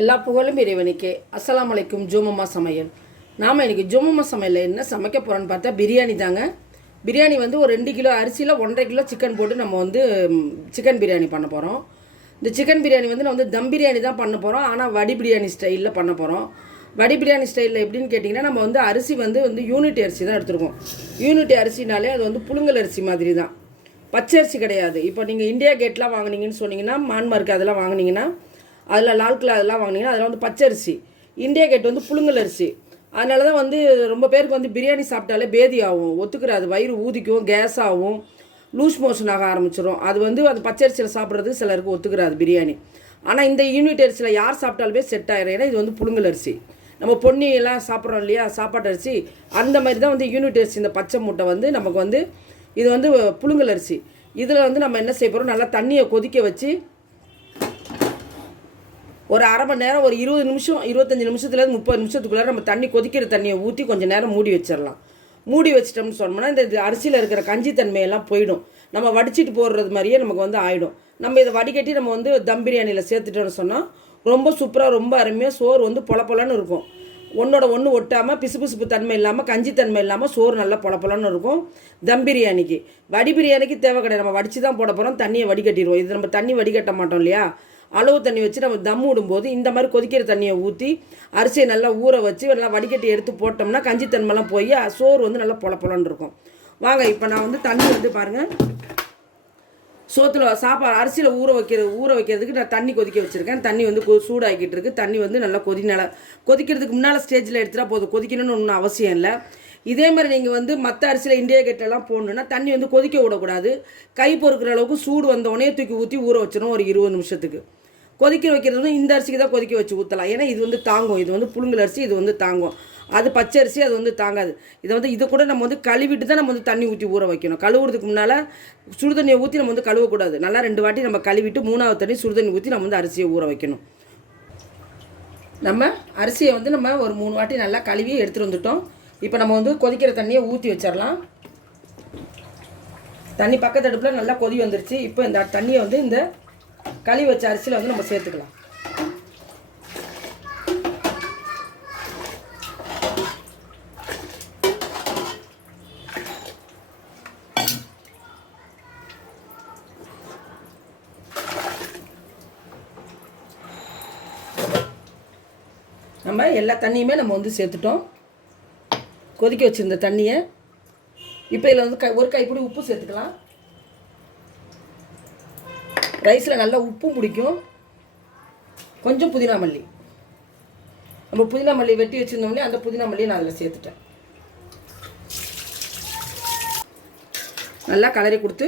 எல்லா புகழும் இறைவனுக்கே. அஸ்லாம் அலைக்கும் ஜோமம்மா சமையல். நாம் இன்றைக்கி ஜோமம்மா சமையலில் என்ன சமைக்க போகிறோன்னு பார்த்தா பிரியாணி தாங்க. பிரியாணி வந்து ஒரு ரெண்டு கிலோ அரிசியில் ஒன்றரை கிலோ சிக்கன் போட்டு நம்ம வந்து சிக்கன் பிரியாணி பண்ண போகிறோம் இந்த சிக்கன் பிரியாணி வந்து நான் வந்து தம் பிரியாணி தான் பண்ண போகிறோம் ஆனால் வடி பிரியாணி ஸ்டைலில் பண்ண போகிறோம் வடி பிரியாணி ஸ்டைலில் எப்படின்னு கேட்டிங்கன்னா நம்ம வந்து அரிசி வந்து வந்து யூனிட் அரிசி தான் எடுத்துருக்கோம். யூனிட் அரிசினாலே அது வந்து புழுங்கல் அரிசி மாதிரி தான். பச்சை அரிசி கிடையாது. இப்போ நீங்கள் இந்தியா கேட்லாம் வாங்குனீங்கன்னு சொன்னீங்கன்னா மான்மார்க் அதெல்லாம் வாங்கினீங்கன்னா அதில் லால் கிலோ அதெல்லாம் வாங்குனீங்கன்னா அதில் வந்து பச்சை அரிசி இந்தியா கேட் வந்து புழுங்கல் அரிசி. அதனால தான் வந்து ரொம்ப பேருக்கு வந்து பிரியாணி சாப்பிட்டாலே பேதி ஆகும் ஒத்துக்கிறாது. வயிறு ஊதிக்கும் கேஸ் ஆகும். லூஸ் மோஷன் ஆக ஆரம்பிச்சிடும் அது வந்து அந்த பச்சை அரிசியில் சாப்பிட்றது சிலருக்கு ஒத்துக்கிறாது பிரியாணி. ஆனால் இந்த யூனிட் அரிசியில் யார் சாப்பிட்டாலுமே செட் ஆயிடும் ஏன்னா இது வந்து புழுங்கல் அரிசி. நம்ம பொன்னியெல்லாம் சாப்பிட்றோம் இல்லையா? சாப்பாட்டு அரிசி. அந்த மாதிரி தான் வந்து யூனிட் அரிசி இந்த பச்சை மூட்டை வந்து நமக்கு வந்து இது வந்து புழுங்கல் அரிசி. இதில் வந்து நம்ம என்ன செய்ய போகிறோம் நல்லா தண்ணியை கொதிக்க வச்சு ஒரு அரை மணி நேரம் ஒரு இருபது நிமிஷம் இருபத்தஞ்சி நிமிஷத்துலேருந்து முப்பது நிமிஷத்துக்குள்ளே நம்ம தண்ணி கொதிக்கிற தண்ணியை ஊற்றி கொஞ்சம் நேரம் மூடி வச்சிடலாம். மூடி வச்சிட்டோம்னு சொன்னோம்னா இந்த இது அரிசியில் இருக்கிற கஞ்சி தன்மையெல்லாம் போயிடும். நம்ம வடிச்சிட்டு போடுறது மாதிரியே நமக்கு வந்து ஆகிடும் நம்ம இதை வடிகட்டி நம்ம வந்து தம் பிரியாணியில் சேர்த்துட்டோம்னு சொன்னால் ரொம்ப சூப்பராக ரொம்ப அருமையாக சோறு வந்து பொலப்பொலன்னு இருக்கும். ஒன்றோட ஒன்று ஒட்டாமல் பிசுபிசுப்பு தன்மை இல்லாமல் கஞ்சி தன்மை இல்லாமல் சோறு நல்லா பொலப்பலன்னு இருக்கும் தம் பிரியாணிக்கு. வடி பிரியாணிக்கு தேவை கிடையாது. நம்ம வடித்து தான் போட போகிறோம் தண்ணியை வடிகட்டிடுவோம். இது நம்ம தண்ணி வடிகட்ட மாட்டோம் இல்லையா? அளவு தண்ணி வச்சு நம்ம தம் விடும்போது இந்த மாதிரி கொதிக்கிற தண்ணியை ஊற்றி அரிசியை நல்லா ஊற வச்சு நல்லா வடிகட்டி எடுத்து போட்டோம்னா கஞ்சி தன்மைலாம் போய் சோறு வந்து நல்லா பொல பொலன்னு இருக்கும். வாங்க இப்போ நான் வந்து தண்ணி வந்து பாருங்கள் சோத்தில் சாப்பாடு அரிசியில் ஊற வைக்கிற ஊற வைக்கிறதுக்கு நான் தண்ணி கொதிக்க வச்சுருக்கேன். தண்ணி வந்து கொ சூடாக்கிட்டு தண்ணி வந்து நல்லா கொதி நல்லா கொதிக்கிறதுக்கு முன்னால் ஸ்டேஜில் எடுத்துகிட்டா போதும். கொதிக்கணும்னு ஒன்றும் அவசியம் இல்லை. இதே மாதிரி நீங்கள் வந்து மற்ற அரிசியில் இண்டியா கேட்டெல்லாம் போடணுன்னா தண்ணி வந்து கொதிக்க விடக்கூடாது. கை பொறுக்கிற அளவுக்கு சூடு வந்தோடனே தூக்கி ஊற்றி ஊற வச்சிடணும் ஒரு இருபது நிமிஷத்துக்கு. கொதிக்க வைக்கிறது வந்து இந்த அரிசிக்கு தான் கொதிக்க வச்சு ஊற்றலாம் ஏன்னா இது வந்து தாங்கும். இது வந்து புழுங்கல் அரிசி இது வந்து தாங்கும். அது பச்சை அரிசி அது வந்து தாங்காது. இதை வந்து இதை கூட நம்ம வந்து கழுவிட்டு தான் நம்ம வந்து தண்ணி ஊற்றி ஊற வைக்கணும். கழுவுறதுக்கு முன்னால் சுடு தண்ணியை ஊற்றி நம்ம வந்து கழுவக்கூடாது. நல்லா ரெண்டு வாட்டி நம்ம கழுவிட்டு மூணாவது தண்ணி சுடு தண்ணி ஊற்றி நம்ம வந்து அரிசியை ஊற வைக்கணும். நம்ம அரிசியை வந்து நம்ம ஒரு மூணு வாட்டி நல்லா கழுவி எடுத்துகிட்டு வந்துட்டோம். இப்போ நம்ம வந்து கொதிக்கிற தண்ணியை ஊற்றி வச்சிடலாம். தண்ணி பக்கத்து அடுப்பில் நல்லா கொதி வந்துருச்சு. இப்போ இந்த தண்ணியை வந்து இந்த கழுவி வச்ச அரிசியில் வந்து நம்ம சேர்த்துக்கலாம். நம்ம எல்லா தண்ணியுமே நம்ம வந்து சேர்த்துட்டோம். கொதிக்க வச்சுருந்த தண்ணியை. இப்போ இதில் வந்து க ஒரு கைப்பிடி உப்பு சேர்த்துக்கலாம். ரைஸில் நல்லா உப்பும் பிடிக்கும் கொஞ்சம் புதினா மல்லி. நம்ம புதினா மல்லி வெட்டி வச்சுருந்தோம்னே அந்த புதினா மல்லியை நான் அதில் சேர்த்துட்டேன். நல்லா கலரி கொடுத்து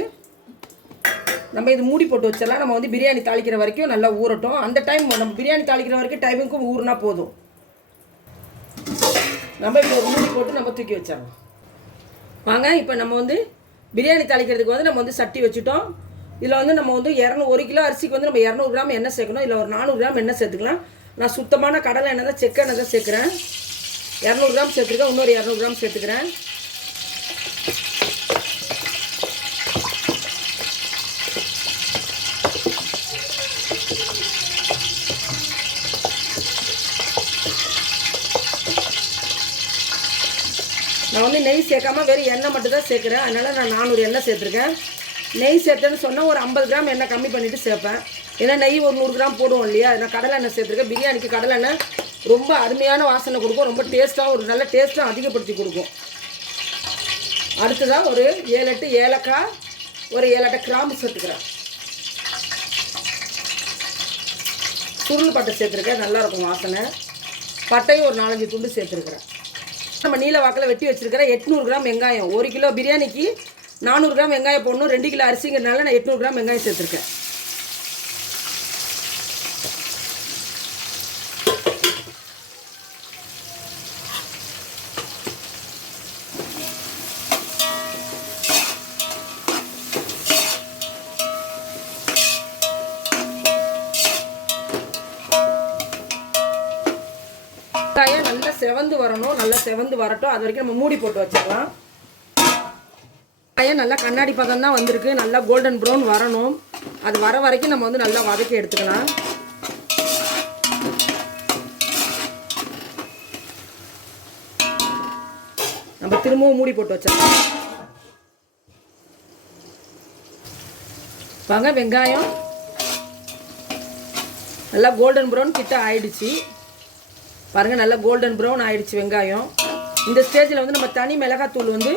நம்ம இது மூடி போட்டு வச்சிடலாம். நம்ம வந்து பிரியாணி தாளிக்கிற வரைக்கும் நல்லா ஊறட்டும். அந்த டைம் நம்ம பிரியாணி தாளிக்கிற வரைக்கும் டைமுக்கும் ஊறுனா போதும். நம்ம இப்போ மூடி போட்டு நம்ம தூக்கி வச்சிடலாம். வாங்க இப்போ நம்ம வந்து பிரியாணி தாளிக்கிறதுக்கு வந்து நம்ம வந்து சட்டி வச்சுட்டோம். இதில் வந்து நம்ம வந்து இரநூறு ஒரு கிலோ அரிசிக்கு வந்து நம்ம இரநூறு கிராம் எண்ணெய் சேர்க்கணும். இல்லை ஒரு நானூறு கிராம் எண்ணெய் சேர்த்துக்கலாம். நான் சுத்தமான கடலை எண்ணெய் தான் செக்க எண்ணெய் தான் சேர்க்குறேன். இரநூறு கிராம் சேர்த்துருக்கேன் இன்னொரு இரநூறு கிராம் சேர்த்துக்கிறேன். நான் வந்து நெய் சேர்க்காம வெறும் எண்ணெய் மட்டும் தான் சேர்க்குறேன். அதனால் நான் நானூறு எண்ணெய் சேர்த்துருக்கேன். நெய் சேர்த்தேன்னு சொன்னால் ஒரு ஐம்பது கிராம் எண்ணெய் கம்மி பண்ணிவிட்டு சேர்ப்பேன். ஏன்னா நெய் ஒரு நூறு கிராம் போடுவோம் இல்லையா? நான் கடலை எண்ணெய் சேர்த்துருக்கேன். பிரியாணிக்கு கடலை எண்ணெய் ரொம்ப அருமையான வாசனை கொடுக்கும். ரொம்ப டேஸ்ட்டாக ஒரு நல்ல டேஸ்ட்டாக அதிகப்படுத்தி கொடுக்கும். அடுத்ததாக ஒரு ஏழு எட்டு ஏலக்காய் ஒரு ஏழு எட்டு கிராம்பு சேர்த்துக்கிறேன். சுருள் பட்டை சேர்த்துருக்கேன். நல்லாயிருக்கும் வாசனை. பட்டையும் ஒரு நாலஞ்சு துண்டு சேர்த்துருக்குறேன். நம்ம நீல வாக்கில் வெட்டி வச்சிருக்கிற எட்நூறு கிராம் வெங்காயம். ஒரு கிலோ பிரியாணிக்கு நானூறு கிராம் வெங்காயம் போடணும். ரெண்டு கிலோ அரிசிங்கிறனால நான் எட்நூறு கிராம் வெங்காயம் சேர்த்துருக்கேன். வெங்காயம் நல்லா செவந்து வரணும். நல்லா செவந்து வரட்டும். அது வரைக்கும் நம்ம மூடி போட்டு வச்சிடலாம். வெங்காயம் நல்லா கண்ணாடி பதம் தான் வந்திருக்கு. நல்லா கோல்டன் ப்ரௌன் வரணும். அது வர வரைக்கும் நம்ம வந்து நல்லா வதக்கி எடுத்துக்கலாம். நம்ம திரும்பவும் மூடி போட்டு வச்சிடலாம். வாங்க வெங்காயம். நல்லா கோல்டன் ப்ரௌன் கிட்ட ஆயிடுச்சு. பாருங்கள் நல்லா கோல்டன் ப்ரௌன் ஆயிடுச்சு வெங்காயம். இந்த ஸ்டேஜில் வந்து நம்ம தனி மிளகாத்தூள் வந்து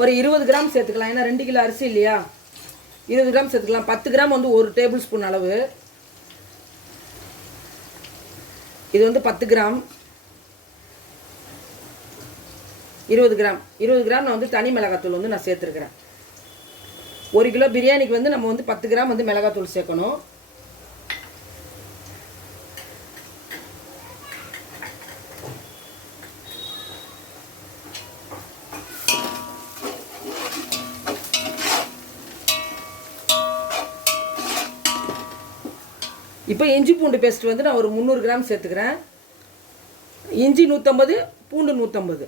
ஒரு இருபது கிராம் சேர்த்துக்கலாம். ஏன்னா ரெண்டு கிலோ அரிசி இல்லையா? இருபது கிராம் சேர்த்துக்கலாம். பத்து கிராம் வந்து ஒரு டேபிள் ஸ்பூன் அளவு. இது வந்து பத்து கிராம். இருபது கிராம். இருபது கிராம் நான் வந்து தனி மிளகாத்தூள் வந்து நான் சேர்த்துருக்கிறேன். ஒரு கிலோ பிரியாணிக்கு வந்து நம்ம வந்து பத்து கிராம் வந்து மிளகாத்தூள் சேர்க்கணும். இப்போ இஞ்சி பூண்டு பேஸ்ட் வந்து நான் ஒரு முந்நூறு கிராம் சேர்த்துக்கிறேன். இஞ்சி நூற்றம்பது பூண்டு நூற்றம்பது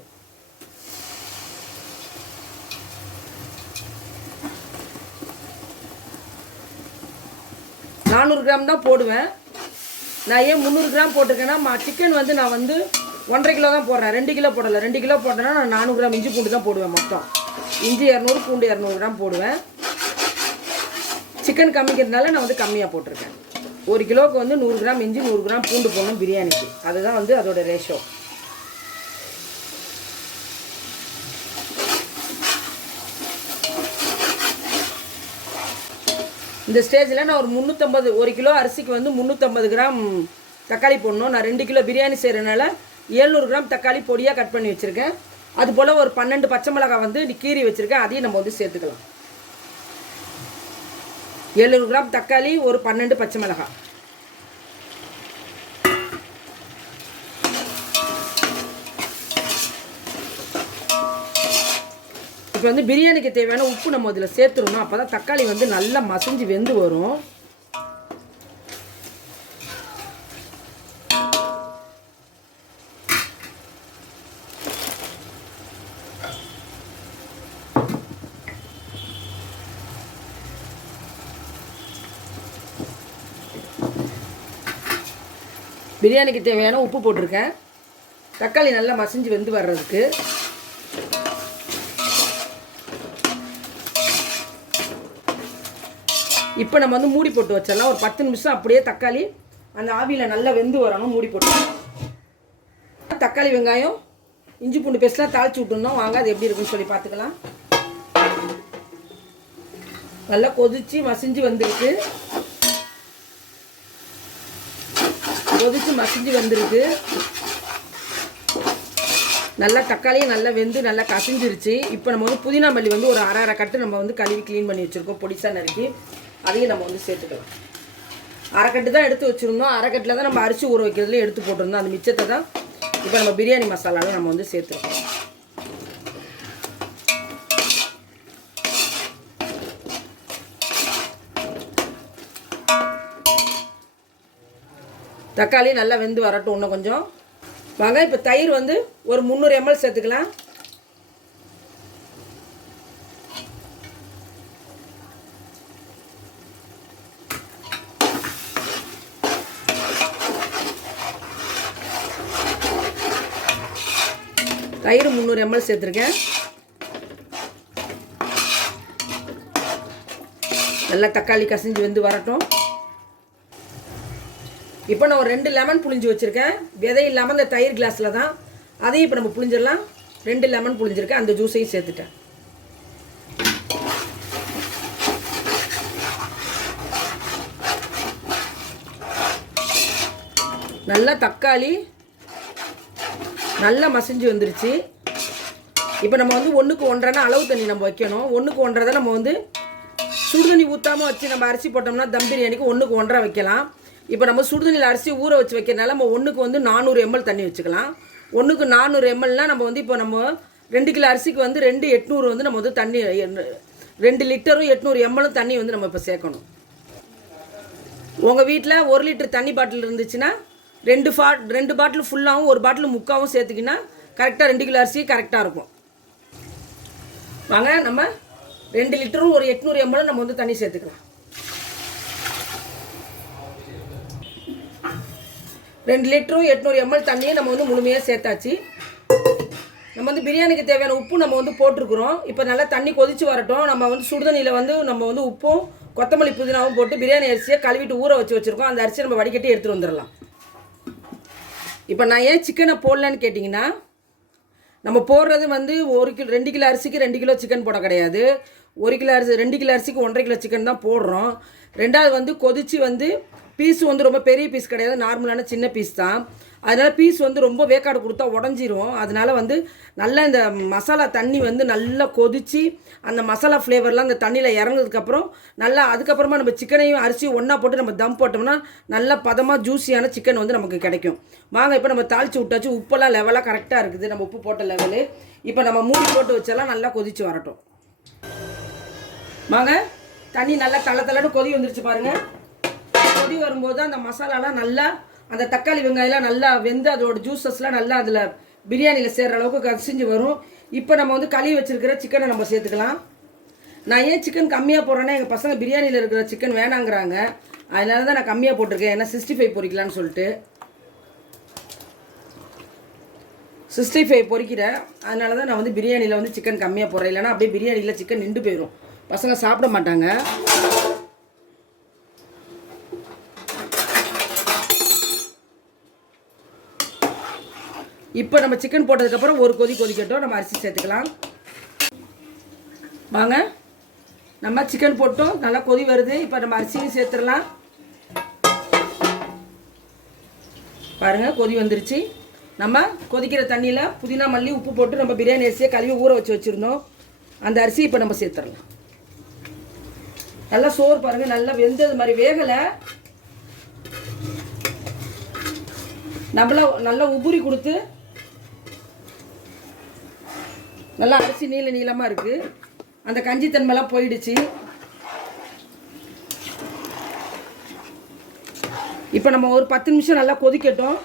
நானூறு கிராம் தான் போடுவேன். நான் ஏன் முந்நூறு கிராம் போட்டிருக்கேன்னா சிக்கன் வந்து நான் வந்து ஒன்றரை கிலோ தான் போடுறேன். ரெண்டு கிலோ போடலை. ரெண்டு கிலோ போட்டேன்னா நான் நானூறு கிராம் இஞ்சி பூண்டு தான் போடுவேன் மொத்தம். இஞ்சி இரநூறு பூண்டு இரநூறு கிராம் போடுவேன். சிக்கன் கம்மிக்கிறதுனால நான் வந்து கம்மியாக போட்டிருக்கேன். ஒரு கிலோவுக்கு வந்து நூறு கிராம் இஞ்சி நூறு கிராம் பூண்டு போடணும் பிரியாணிக்கு. அதுதான் வந்து அதோட ரேஷோ இந்த ஸ்டேஜில் நான் ஒரு முந்நூற்றம்பது ஒரு கிலோ அரிசிக்கு வந்து முந்நூற்றம்பது கிராம் தக்காளி போடணும். நான் ரெண்டு கிலோ பிரியாணி செய்கிறனால ஏழ்நூறு கிராம் தக்காளி பொடியாக கட் பண்ணி வச்சுருக்கேன். அது போல் ஒரு பன்னெண்டு பச்சை மிளகாய் வந்து கீறி வச்சுருக்கேன். அதையும் நம்ம வந்து சேர்த்துக்கலாம். எழுநூறு கிராம் தக்காளி ஒரு பன்னெண்டு பச்சை மிளகாய் இப்போ வந்து பிரியாணிக்கு தேவையான உப்பு நம்ம அதில் சேர்த்துடணும். அப்போ தான் தக்காளி வந்து நல்லா மசிஞ்சு வெந்து வரும். பிரியாணிக்கு தேவையான உப்பு போட்டிருக்கேன். தக்காளி நல்லா மசிஞ்சு வெந்து வர்றதுக்கு. இப்போ நம்ம வந்து மூடி போட்டு வச்சிடலாம். ஒரு பத்து நிமிஷம் அப்படியே தக்காளி அந்த ஆவியில் நல்லா வெந்து வரணும் மூடி போட்டு. தக்காளி வெங்காயம் இஞ்சி பூண்டு பேஸ்ட்லாம் தாளிச்சு விட்டுருந்தோம். வாங்க அது எப்படி இருக்குன்னு சொல்லி பார்த்துக்கலாம். நல்லா கொதிச்சு மசிஞ்சு வந்திருக்கு. கொதித்து மசிஞ்சு வந்திருக்கு. நல்லா தக்காளியும் நல்லா வெந்து நல்லா கசிஞ்சிருச்சு. இப்போ நம்ம வந்து புதினா மல்லி வந்து ஒரு அரை அரை கட்டு நம்ம வந்து கழுவி க்ளீன் பண்ணி வச்சுருக்கோம். பொடிசா நறுக்கி. அதையும் நம்ம வந்து சேர்த்துக்கலாம். அரைக்கட்டு தான் எடுத்து வச்சுருந்தோம். அரைக்கட்டில் தான் நம்ம அரிசி ஊற வைக்கிறதுல எடுத்து போட்டிருந்தோம். அந்த மிச்சத்தை தான் இப்போ நம்ம பிரியாணி மசாலாவில் நம்ம வந்து சேர்த்துருக்கோம் தக்காளி நல்லா வெந்து வரட்டும் இன்னும் கொஞ்சம். வாங்க இப்போ தயிர் வந்து ஒரு முந்நூறு எம்எல் சேர்த்துக்கலாம். தயிர் முந்நூறு எம்எல் சேர்த்துருக்கேன். நல்லா தக்காளி கசிஞ்சு வந்து வரட்டும். இப்போ நான் ஒரு ரெண்டு லெமன் புளிஞ்சு வச்சுருக்கேன். விதை இல்லாமல் இந்த தயிர் கிளாஸில் தான். அதையும் இப்போ நம்ம புளிஞ்சிடலாம் ரெண்டு லெமன் புளிஞ்சிருக்கேன் அந்த ஜூஸையும் சேர்த்துட்டேன். நல்லா தக்காளி நல்லா மசிஞ்சு வந்துருச்சு. இப்போ நம்ம வந்து ஒன்றுக்கு ஒன்றரைனா அளவு தண்ணி நம்ம வைக்கணும். ஒன்றுக்கு ஒன்றரை தான் நம்ம வந்து சுடுதண்ணி ஊற்றாமல் வச்சு நம்ம அரிசி போட்டோம்னா தம் பிரியாணிக்கு ஒன்றுக்கு ஒன்றரை வைக்கலாம். இப்போ நம்ம சுடுதண்ணியில் அரிசி ஊற வச்சு வைக்கிறனால நம்ம ஒன்றுக்கு வந்து நானூறு எம்எல் தண்ணி வச்சுக்கலாம். ஒன்றுக்கு நானூறு எம்எல்னால் நம்ம வந்து இப்போ நம்ம ரெண்டு கிலோ அரிசிக்கு வந்து ரெண்டு எட்நூறு வந்து நம்ம வந்து தண்ணி ரெண்டு லிட்டரும் எட்நூறு எம்எலும் தண்ணி வந்து நம்ம இப்போ சேர்க்கணும். உங்கள் வீட்டில் ஒரு லிட்டர் தண்ணி பாட்டில் இருந்துச்சுன்னா ரெண்டு ஃபா ரெண்டு பாட்டில் ஃபுல்லாகவும் ஒரு பாட்டில் முக்காவும் சேர்த்துக்கினா கரெக்டாக ரெண்டு கிலோ அரிசி கரெக்டாக இருக்கும். வாங்க நம்ம ரெண்டு லிட்டரும் ஒரு எட்நூறு எம்எலும் நம்ம வந்து தண்ணி சேர்த்துக்கலாம். ரெண்டு லிட்டரும் எட்நூறு எம்எல் தண்ணியை நம்ம வந்து முழுமையாக சேர்த்தாச்சு. நம்ம வந்து பிரியாணிக்கு தேவையான உப்பு நம்ம வந்து போட்டிருக்கிறோம். இப்போ நல்லா தண்ணி கொதிச்சு வரட்டும். நம்ம வந்து சுடுதண்ணியில் வந்து நம்ம வந்து உப்பும் கொத்தமல்லி புதினாவும் போட்டு பிரியாணி அரிசியை கழுவிட்டு ஊற வச்சு வச்சுருக்கோம். அந்த அரிசியை நம்ம வடிகட்டி எடுத்துகிட்டு வந்துடலாம். இப்போ நான் ஏன் சிக்கனை போடலன்னு கேட்டிங்கன்னா நம்ம போடுறது வந்து ஒரு கிலோ ரெண்டு கிலோ அரிசிக்கு ரெண்டு கிலோ சிக்கன் போட கிடையாது. ஒரு கிலோ அரிசி ரெண்டு கிலோ அரிசிக்கு ஒன்றரை கிலோ சிக்கன் தான் போடுறோம். ரெண்டாவது வந்து கொதிச்சு வந்து பீஸ் வந்து ரொம்ப பெரிய பீஸ் கிடையாது நார்மலான சின்ன பீஸ் தான். அதனால் பீஸ் வந்து ரொம்ப வேக்காடு கொடுத்தா உடஞ்சிரும். அதனால வந்து நல்லா இந்த மசாலா தண்ணி வந்து நல்லா கொதித்து அந்த மசாலா ஃப்ளேவர்லாம் அந்த தண்ணியில் இறங்குறதுக்கப்புறம் நல்லா அதுக்கப்புறமா நம்ம சிக்கனையும் அரிசியும் ஒன்றா போட்டு நம்ம தம் போட்டோம்னா நல்லா பதமாக ஜூஸியான சிக்கன் வந்து நமக்கு கிடைக்கும். வாங்க இப்போ நம்ம தாளித்து விட்டாச்சு. உப்பெல்லாம் லெவலாக கரெக்டாக இருக்குது. நம்ம உப்பு போட்ட லெவலு இப்போ நம்ம மூடி போட்டு வச்செல்லாம் நல்லா கொதித்து வரட்டும். வாங்க. தண்ணி நல்லா தள தள்ளன்னு கொதி வந்துருச்சு பாருங்கள் கொதி வரும்போது அந்த மசாலாலாம் நல்லா அந்த தக்காளி வெங்காயம்லாம் நல்லா வெந்து அதோட ஜூஸஸ்லாம் நல்லா அதில் பிரியாணியில் சேர்கிற அளவுக்கு கசிஞ்சு வரும். இப்போ நம்ம வந்து கழுவி வச்சுருக்கிற சிக்கனை நம்ம சேர்த்துக்கலாம். நான் ஏன் சிக்கன் கம்மியாக போடுறேன்னா எங்கள் பசங்க பிரியாணியில் இருக்கிற சிக்கன் வேணாங்கிறாங்க. அதனால தான் நான் கம்மியாக போட்டிருக்கேன். ஏன்னா சிக்ஸ்டி ஃபைவ் பொறிக்கலான்னு சொல்லிட்டு. சிக்ஸ்டி ஃபைவ் பொரிக்கிறேன் அதனால தான் நான் வந்து பிரியாணியில் வந்து சிக்கன் கம்மியாக போடுறேன். இல்லைன்னா அப்படியே பிரியாணியில் சிக்கன் நின்று போயிடும் பசங்க சாப்பிட மாட்டாங்க. இப்போ நம்ம சிக்கன் போட்டதுக்கப்புறம் ஒரு கொதி கொதிக்கட்டும். நம்ம அரிசி சேர்த்துக்கலாம். வாங்க. நம்ம சிக்கன் போட்டோம். நல்லா கொதி வருது. இப்போ நம்ம அரிசியும் சேர்த்துடலாம். பாருங்கள் கொதி வந்துருச்சு. நம்ம கொதிக்கிற தண்ணியில் புதினா மல்லி உப்பு போட்டு நம்ம பிரியாணி அரிசியை கழுவி ஊற வச்சு வச்சுருந்தோம். அந்த அரிசி இப்போ நம்ம சேர்த்துடலாம். நல்லா சோறு பாருங்கள் நல்லா வெந்தது மாதிரி வேகலை. நம்மள நல்லா உபுரி கொடுத்து நல்லா அரிசி நீள நீளமாக இருக்குது அந்த கஞ்சி தன்மைலாம் போயிடுச்சு. இப்போ நம்ம ஒரு பத்து நிமிஷம் நல்லா கொதிக்கட்டும்.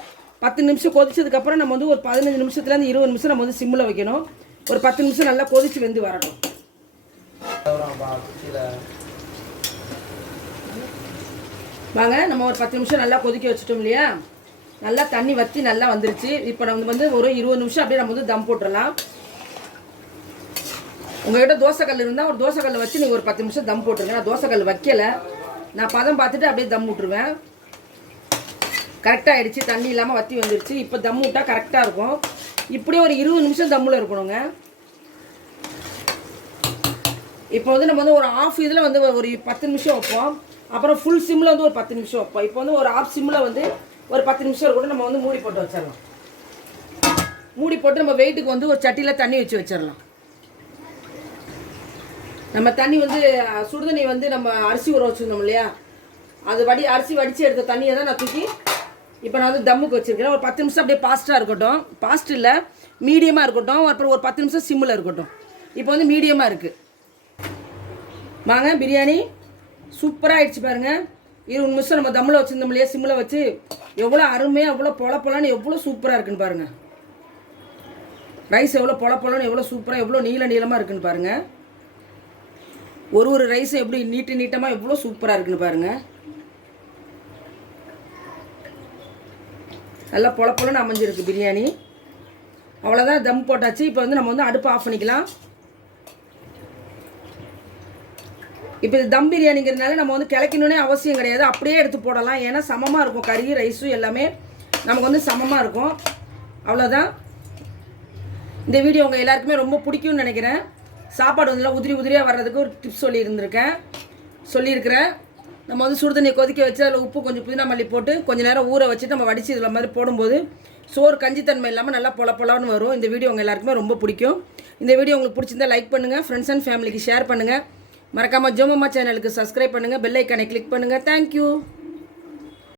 பத்து நிமிஷம் கொதிச்சதுக்கப்புறம் நம்ம வந்து ஒரு பதினஞ்சு நிமிஷத்துலேருந்து இருபது நிமிஷம் நம்ம வந்து சிம்மில் வைக்கணும். ஒரு பத்து நிமிஷம் நல்லா கொதிச்சு வெந்து வரணும். வாங்க நம்ம ஒரு பத்து நிமிஷம் நல்லா கொதிக்க வச்சுட்டோம் இல்லையா? நல்லா தண்ணி வற்றி நல்லா வந்துருச்சு. இப்போ நம்ம வந்து ஒரு இருபது நிமிஷம் அப்படியே நம்ம வந்து தம் போட்டுடலாம் உங்கள்கிட்ட தோசைக்கல் இருந்தால் ஒரு தோசைக்கல்லை வச்சு நீங்கள் ஒரு பத்து நிமிஷம் தம் போட்டுருங்க. நான் தோசைக்கல் வைக்கலை. நான் பதம் பார்த்துட்டு அப்படியே தம் விட்டுருவேன் கரெக்டாக ஆகிடுச்சு தண்ணி இல்லாமல் வற்றி வந்துடுச்சு இப்போ தம் விட்டால் கரெக்டாக இருக்கும். இப்படியே ஒரு இருபது நிமிஷம் தம்மில் இருக்கணுங்க. இப்போ வந்து நம்ம வந்து ஒரு ஆஃப் இதில் வந்து ஒரு பத்து நிமிஷம் வைப்போம். அப்புறம் ஃபுல் சிம்மில் வந்து ஒரு பத்து நிமிஷம் வைப்போம். இப்போ வந்து ஒரு ஆஃப் சிம்மில் வந்து ஒரு பத்து நிமிஷம் கூட நம்ம வந்து மூடி போட்டு வச்சிடலாம். மூடி போட்டு நம்ம வெயிட்டுக்கு வந்து ஒரு சட்டியில் தண்ணி வச்சு வச்சிடலாம். நம்ம தண்ணி வந்து சுடுதண்ணி வந்து நம்ம அரிசி ஊற வச்சுருந்தோம் இல்லையா? அது வடி அரிசி வடித்து எடுத்த தண்ணியை தான் நான் தூக்கி இப்போ நான் வந்து தம்முக்கு வச்சுருக்கிறேன். ஒரு பத்து நிமிஷம் அப்படியே பாஸ்ட்டாக இருக்கட்டும். பாஸ்ட் இல்லை மீடியமாக இருக்கட்டும். அப்புறம் ஒரு பத்து நிமிஷம் சிம்மில் இருக்கட்டும். இப்போ வந்து மீடியமாக இருக்குது வாங்க பிரியாணி சூப்பராக ஆயிடுச்சு பாருங்கள் இருபது நிமிஷம் நம்ம தம்மில் வச்சுருந்தோம் இல்லையா? சிம்மில் வச்சு எவ்வளோ அருமையாக எவ்வளோ பொல பொலன்னு எவ்வளோ சூப்பராக இருக்குன்னு பாருங்கள் ரைஸ் எவ்வளோ பொல பொலன்னு எவ்வளோ சூப்பராக எவ்வளோ நீள நீளமாக இருக்குன்னு பாருங்கள் ஒரு ஒரு ரைஸும் எப்படி நீட்டு நீட்டமாக எவ்வளோ சூப்பராக இருக்குன்னு பாருங்கள் நல்லா பொல பொலன்னு அமைஞ்சிருக்கு பிரியாணி. அவ்வளோதான் தம் போட்டாச்சு. இப்போ வந்து நம்ம வந்து அடுப்பு ஆஃப் பண்ணிக்கலாம். இப்போ இது தம் பிரியாணிங்கிறதுனால நம்ம வந்து கிளக்கணுன்னே அவசியம் கிடையாது. அப்படியே எடுத்து போடலாம். ஏன்னா சமமாக இருக்கும். கறி ரைஸும் எல்லாமே நமக்கு வந்து சமமாக இருக்கும். அவ்வளோதான் இந்த வீடியோ உங்கள் எல்லாருக்குமே ரொம்ப பிடிக்கும்னு நினைக்கிறேன். சாப்பாடு வந்து உதிரி உதிரியாக வர்றதுக்கு ஒரு டிப்ஸ் சொல்லியிருந்திருக்கேன். சொல்லியிருக்கிறேன். நம்ம வந்து சுடுதண்ணியை கொதிக்க வச்சு அதில் உப்பு கொஞ்சம் புதினா மல்லி போட்டு கொஞ்சம் நேரம் ஊற வச்சுட்டு நம்ம வடித்து இதில் மாதிரி போடும்போது சோறு கஞ்சித்தன்மை இல்லாமல் நல்லா பொல பொலன்னு வரும். இந்த வீடியோ உங்கள் எல்லாருக்குமே ரொம்ப பிடிக்கும். இந்த வீடியோ உங்களுக்கு பிடிச்சிருந்தா லைக் பண்ணுங்கள் ஃப்ரெண்ட்ஸ் அண்ட் ஃபேமிலிக்கு ஷேர் பண்ணுங்கள் மறக்காமல் ஜோமம்மா சேனலுக்கு சப்ஸ்கிரைப் பண்ணுங்கள் பெல் ஐக்கானை கிளிக் பண்ணுங்கள் தேங்க்யூ